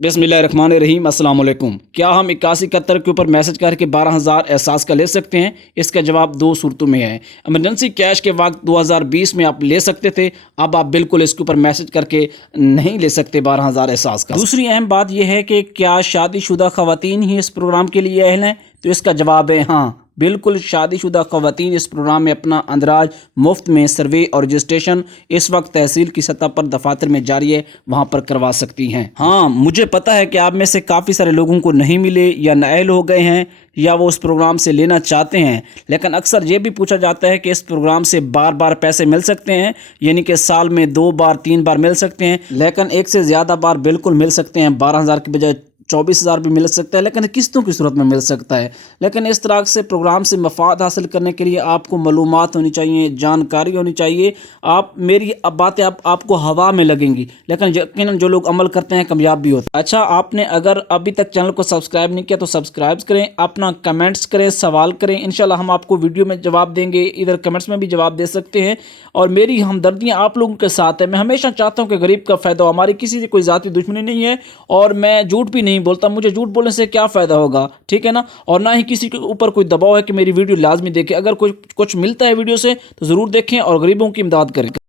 बिस्मिल्लाहिर्रहमानिर्रहीम अस्सलाम वालेकुम। क्या हम 8171 के ऊपर मैसेज करके 12,000 एहसास का ले सकते हैं? इसका जवाब दो सूरतों में है। इमरजेंसी कैश के वक्त 2020 में आप ले सकते थे, अब आप बिल्कुल इसके ऊपर मैसेज करके नहीं ले सकते 12,000 एहसास का। दूसरी अहम बात यह है कि क्या शादीशुदा ख़वातीन ही इस प्रोग्राम के लिए अहल हैं? तो इसका जवाब है हाँ, बिल्कुल शादीशुदा ख़वातीन इस प्रोग्राम में अपना अंदराज मुफ्त में सर्वे और रजिस्ट्रेशन इस वक्त तहसील की सतह पर दफातर में जारी है, वहाँ पर करवा सकती हैं। हाँ, मुझे पता है कि आप में से काफ़ी सारे लोगों को नहीं मिले या नाअहल हो गए हैं या वो उस प्रोग्राम से लेना चाहते हैं, लेकिन अक्सर ये भी पूछा जाता है कि इस प्रोग्राम से बार बार पैसे मिल सकते हैं, यानी कि साल में 2 बार 3 बार मिल सकते हैं, लेकिन एक से ज़्यादा बार बिल्कुल मिल सकते हैं। 12,000 की बजाय 24,000 भी मिल सकता है, लेकिन किस्तों की सूरत में मिल सकता है। लेकिन इस तरह से प्रोग्राम से मफाद हासिल करने के लिए आपको मालूमात होनी चाहिए, जानकारी होनी चाहिए। आप मेरी अब बातें आपको हवा में लगेंगी, लेकिन यकीनन जो लोग अमल करते हैं कामयाब भी होते हैं। अच्छा, आपने अगर अभी तक चैनल को सब्सक्राइब नहीं किया तो सब्सक्राइब करें, अपना कमेंट्स करें, सवाल करें, इंशाल्लाह हम आपको वीडियो में जवाब देंगे, इधर कमेंट्स में भी जवाब दे सकते हैं। और मेरी हमदर्दियाँ आप लोगों के साथ है। मैं हमेशा चाहता हूँ कि गरीब का फ़ायदा हो। हमारी किसी से कोई ज़ाती दुश्मनी नहीं है और मैं झूठ भी नहीं बोलता। मुझे झूठ बोलने से क्या फ़ायदा होगा, ठीक है ना। और ना ही किसी के ऊपर कोई दबाव है कि मेरी वीडियो लाजमी देखें। अगर कुछ मिलता है वीडियो से तो ज़रूर देखें और गरीबों की इमदाद करें।